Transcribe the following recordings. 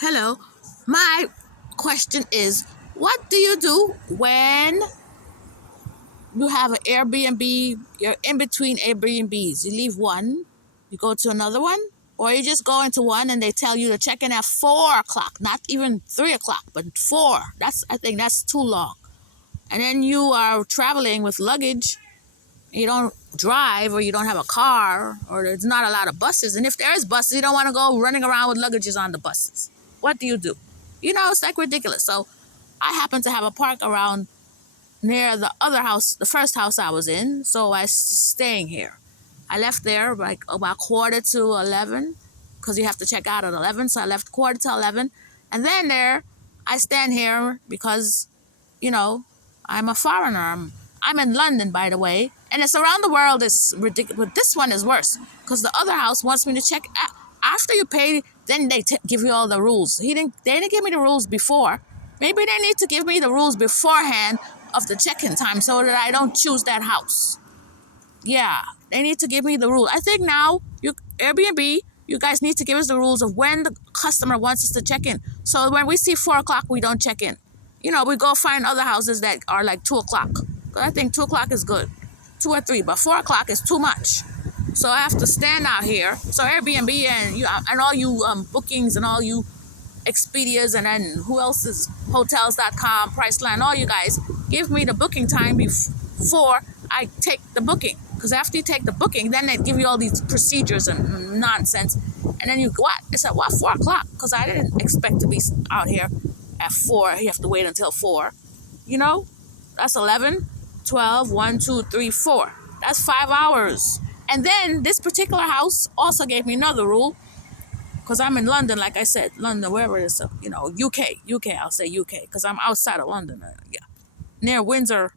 Hello. My question is, what do you do when you have an Airbnb, you're in between Airbnbs? You leave one, you go to another one, or you just go into one and they tell you to check in at 4 o'clock, not even 3 o'clock, but four. I think that's too long. And then you are traveling with luggage, you don't drive or you don't have a car or there's not a lot of buses. And if there is buses, you don't want to go running around with luggages on the buses. What do you do? It's like ridiculous. So I happen to have a park around near the other house, the first house I was in. So I was staying here. I left there like about quarter to 11 because you have to check out at 11. So I left quarter to 11. And then I stand here because, you know, I'm a foreigner. I'm in London, by the way. And it's around the world. It's ridiculous. But this one is worse because the other house wants me to check after you pay. Then they give you all the rules. They didn't give me the rules before. Maybe they need to give me the rules beforehand of the check-in time so that I don't choose that house. Yeah, they need to give me the rule. I think now, Airbnb, you guys need to give us the rules of when the customer wants us to check in. So when we see 4 o'clock, we don't check in. We go find other houses that are like 2 o'clock. Because I think 2 o'clock is good, 2 or 3, but 4 o'clock is too much. So I have to stand out here. So Airbnb and all you bookings and all you Expedias and then who else is Hotels.com, Priceline, all you guys, give me the booking time before I take the booking. Because after you take the booking, then they give you all these procedures and nonsense. And then you go, what? It's at what, 4 o'clock? Because I didn't expect to be out here at 4. You have to wait until 4. That's 11, 12, 1, 2, 3, 4. That's 5 hours. And then this particular house also gave me another rule because I'm in London, like I said, London, wherever it is, UK, I'll say UK, because I'm outside of London, yeah, near Windsor,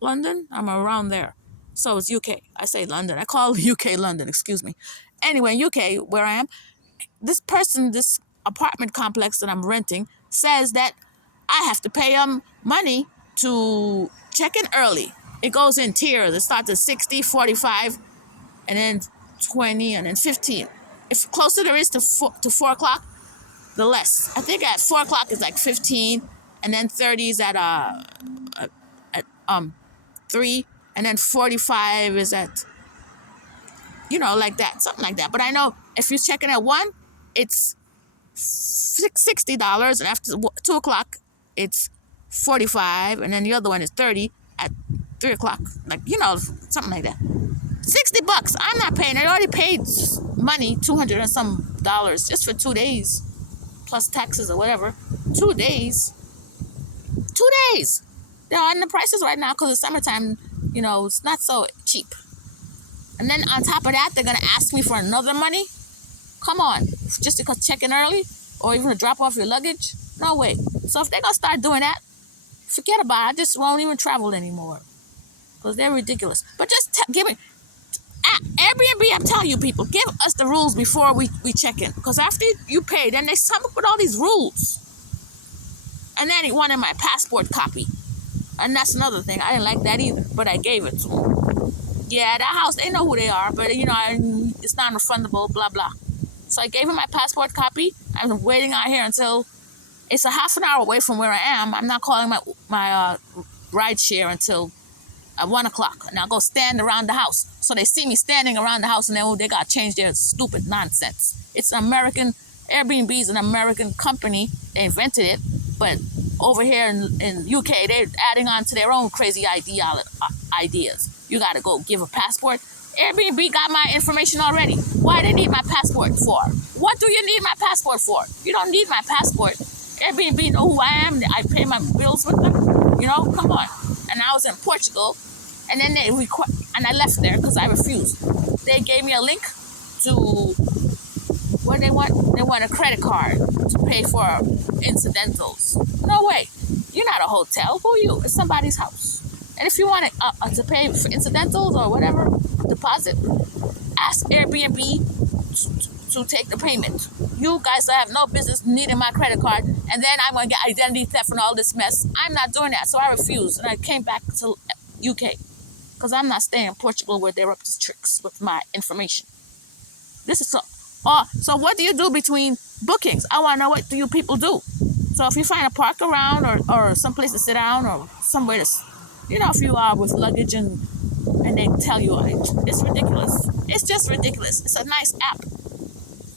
London, I'm around there, so it's UK, I say London, I call UK London, excuse me. Anyway, UK, where I am, this apartment complex that I'm renting says that I have to pay them money to check in early. It goes in tiers, it starts at 60, 45, and then 20, and then 15. If closer there is to 4 o'clock, the less. I think at 4 o'clock is like 15, and then 30 is at 3, and then 45 is at like that, something like that. But I know if you're checking at 1, it's $60, and after 2 o'clock, it's 45, and then the other one is 30 at 3 o'clock, like something like that. $60. I'm not paying. I already paid money, 200 and some dollars, just for 2 days, plus taxes or whatever. 2 days. 2 days. They're on the prices right now because it's summertime. It's not so cheap. And then on top of that, they're gonna ask me for another money. Come on, just because check in early or even to drop off your luggage? No way. So if they're gonna start doing that, forget about it. I just won't even travel anymore because they're ridiculous. But just give me. Airbnb, I'm telling you, people, give us the rules before we check in. Because after you pay, then they come up with all these rules. And then he wanted my passport copy. And that's another thing. I didn't like that either, but I gave it to him. Yeah, that house, they know who they are, but, it's non-refundable, blah, blah. So I gave him my passport copy. I'm waiting out here until it's a half an hour away from where I am. I'm not calling my ride share until at 1 o'clock, and I'll go stand around the house. So they see me standing around the house, and they got to change their stupid nonsense. It's an American, Airbnb is an American company. They invented it, but over here in UK, they're adding on to their own crazy ideas. You got to go give a passport. Airbnb got my information already. Why do they need my passport for? What do you need my passport for? You don't need my passport. Airbnb know who I am. I pay my bills with them. Come on. And I was in Portugal, and then and I left there because I refused. They gave me a link to what they want. They want a credit card to pay for incidentals. No way. You're not a hotel. Who are you? It's somebody's house. And if you want to pay for incidentals or whatever deposit, ask Airbnb to take the payment. You guys have no business needing my credit card, and then I'm going to get identity theft and all this mess. I'm not doing that, so I refused, and I came back to UK because I'm not staying in Portugal where they're up to tricks with my information. This is so. Oh, so what do you do between bookings? I want to know what do you people do. So if you find a park around or some place to sit down or somewhere to, if you are with luggage and they tell you it's ridiculous. It's just ridiculous. It's a nice app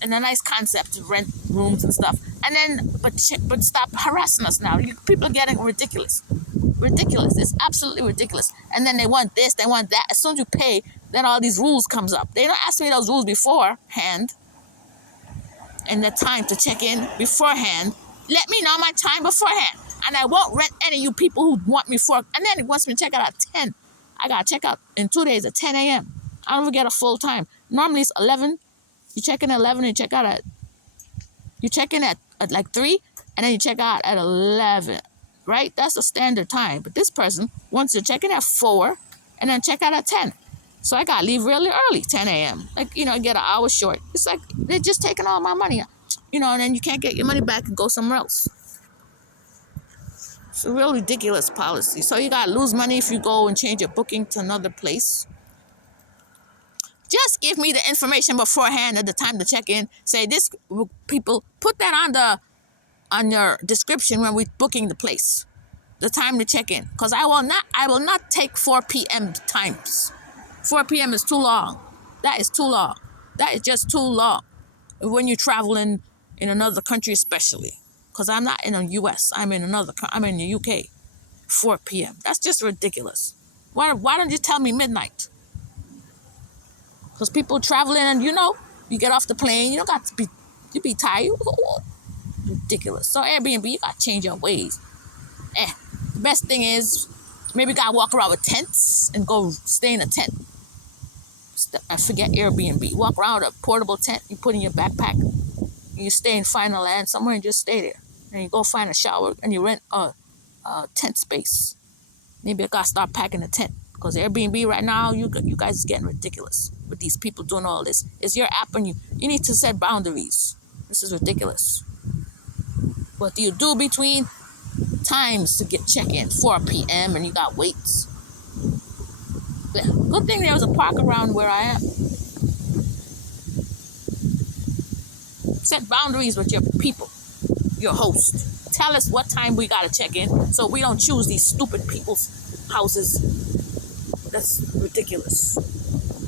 and a nice concept to rent rooms and stuff. And then, but stop harassing us now. People are getting ridiculous. Ridiculous. It's absolutely ridiculous. And then they want this, they want that. As soon as you pay, then all these rules comes up. They don't ask me those rules beforehand. And the time to check in beforehand. Let me know my time beforehand. And I won't rent any of you people who want me for. And then it wants me to check out at 10. I got to check out in 2 days at 10 a.m. I don't even get a full time. Normally it's 11. You check in at 11 and check out at... You check in at like 3 and then you check out at 11. Right? That's the standard time. But this person wants to check in at 4 and then check out at 10. So I got to leave really early, 10 a.m. Like, get an hour short. It's like they're just taking all my money, and then you can't get your money back and go somewhere else. It's a real ridiculous policy. So you got to lose money if you go and change your booking to another place. Just give me the information beforehand at the time to check in. Say this, people, put that on your description when we're booking the place. The time to check in. Because I will not take 4 p.m. times. 4 p.m. is too long. That is too long. That is just too long. When you're traveling in another country especially. Because I'm not in the U.S. I'm in the U.K. 4 p.m. That's just ridiculous. Why don't you tell me midnight? Because people traveling and you get off the plane, you be tired. Ridiculous. So Airbnb, you got to change your ways. The best thing is maybe you got to walk around with tents and go stay in a tent. I forget Airbnb. Walk around with a portable tent you put in your backpack. And you stay in final land somewhere and just stay there. And you go find a shower and you rent a tent space. Maybe I got to start packing a tent. Because Airbnb right now, you guys is getting ridiculous with these people doing all this. It's your app and you need to set boundaries. This is ridiculous. What do you do between times to get check-in? 4 p.m. and you got waits. Good thing there was a park around where I am. Set boundaries with your people, your host. Tell us what time we got to check in so we don't choose these stupid people's houses. That's ridiculous.